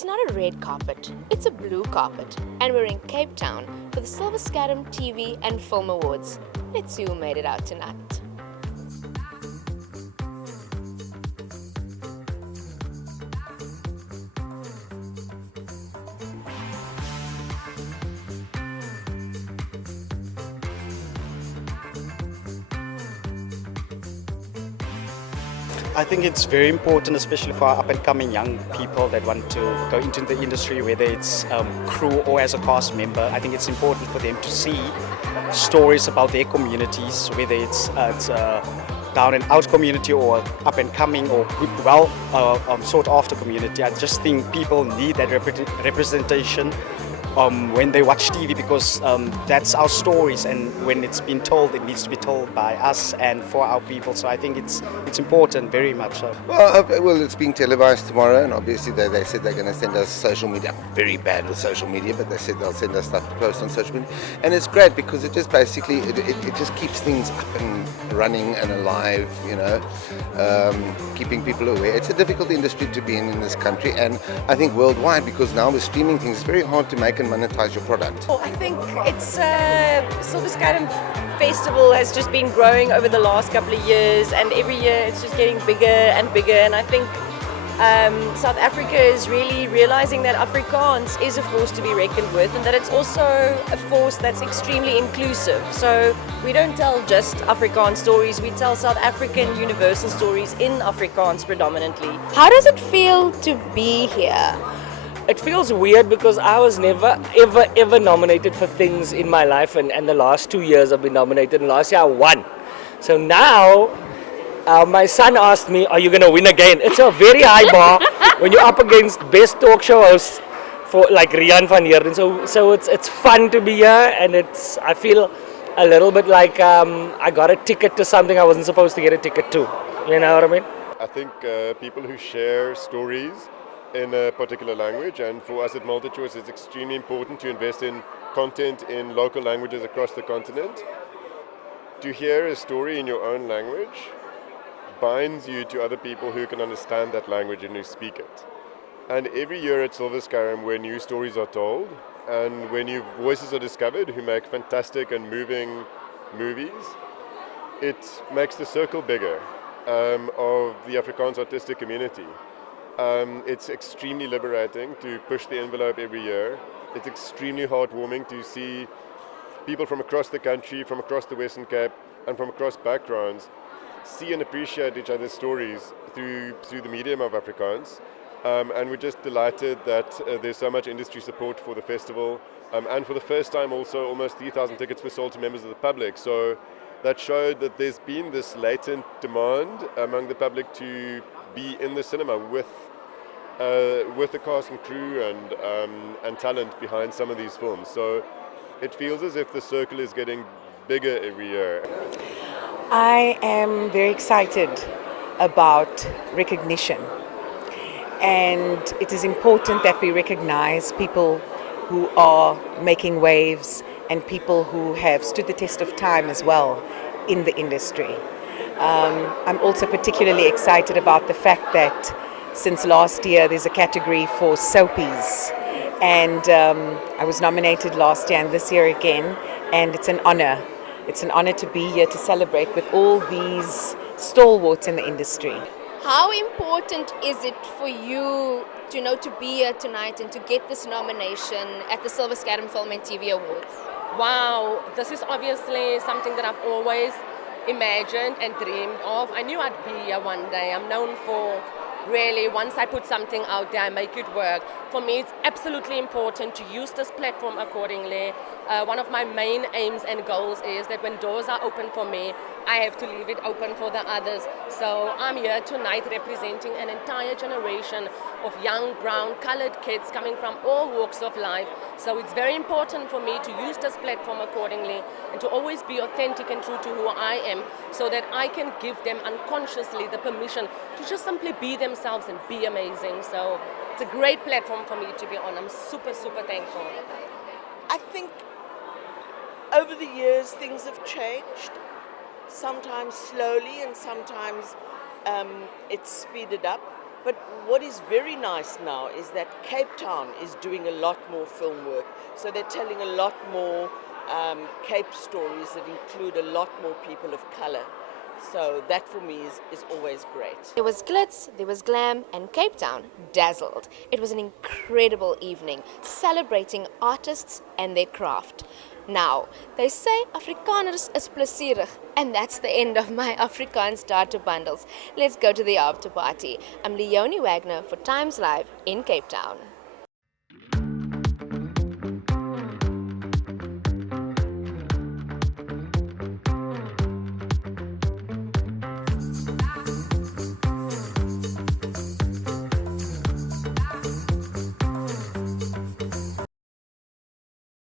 It's not a red carpet, it's a blue carpet. And we're in Cape Town for the Silwerskerm TV and Film Awards. Let's see who made it out tonight. I think it's very important, especially for up-and-coming young people that want to go into the industry, whether it's crew or as a cast member. I think it's important for them to see stories about their communities, whether it's down and out community or up-and-coming or good, well sought-after community. I just think people need that representation when they watch TV, because that's our stories, and when it's been told, it needs to be told by us and for our people. So I think it's important, very much so. Well, it's being televised tomorrow, and obviously they said they're going to send us social media. I'm very bad with social media, but they said they'll send us stuff to post on social media, and it's great because it just basically it just keeps things up and running and alive, you know, keeping people aware. It's a difficult industry to be in this country, and I think worldwide, because now with streaming things, it's very hard to make and monetize your product. I think it's Silwerskerm Festival has just been growing over the last couple of years, and every year it's just getting bigger and bigger. And I think South Africa is really realizing that Afrikaans is a force to be reckoned with, and that it's also a force that's extremely inclusive. So we don't tell just Afrikaans stories, we tell South African universal stories in Afrikaans predominantly. How does it feel to be here? It feels weird because I was never ever nominated for things in my life, and the last 2 years I've been nominated, and last year I won. So now my son asked me, are you going to win again? It's a very high bar when you're up against best talk show hosts for like Rian van Heerden. So it's fun to be here, and I feel a little bit like I got a ticket to something I wasn't supposed to get a ticket to. You know what I mean? I think people who share stories in a particular language, and for us at MultiChoice it's extremely important to invest in content in local languages across the continent. To hear a story in your own language binds you to other people who can understand that language and who speak it. And every year at Silwerskerm, where new stories are told and where new voices are discovered who make fantastic and moving movies, it makes the circle bigger of the Afrikaans artistic community. It's extremely liberating to push the envelope every year. It's extremely heartwarming to see people from across the country, from across the Western Cape, and from across backgrounds see and appreciate each other's stories through the medium of Afrikaans. And we're just delighted that there's so much industry support for the festival. And for the first time also, almost 3,000 tickets were sold to members of the public. So that showed that there's been this latent demand among the public to be in the cinema with the cast and crew and talent behind some of these films. So it feels as if the circle is getting bigger every year. I am very excited about recognition, and it is important that we recognize people who are making waves and people who have stood the test of time as well in the industry. I'm also particularly excited about the fact that since last year there's a category for soapies, and I was nominated last year and this year again, and it's an honor. It's an honor to be here to celebrate with all these stalwarts in the industry. How important is it for you to be here tonight and to get this nomination at the Silwerskerm Film and TV Awards? Wow, this is obviously something that I've always imagined and dreamed of. I knew I'd be here one day. I'm known for really, once I put something out there, I make it work. For me, it's absolutely important to use this platform accordingly. One of my main aims and goals is that when doors are open for me, I have to leave it open for the others. So I'm here tonight representing an entire generation of young, brown, colored kids coming from all walks of life. So it's very important for me to use this platform accordingly and to always be authentic and true to who I am, so that I can give them unconsciously the permission to just simply be themselves and be amazing. So it's a great platform for me to be on. I'm super, super thankful. I think over the years things have changed, sometimes slowly and sometimes it's speeded up. But what is very nice now is that Cape Town is doing a lot more film work. So they're telling a lot more Cape stories that include a lot more people of color. So that for me is always great. There was glitz, there was glam, and Cape Town dazzled. It was an incredible evening, celebrating artists and their craft. Now, they say Afrikaners is plesierig, and that's the end of my Afrikaans data bundles. Let's go to the after party. I'm Leonie Wagner for TimesLIVE in Cape Town.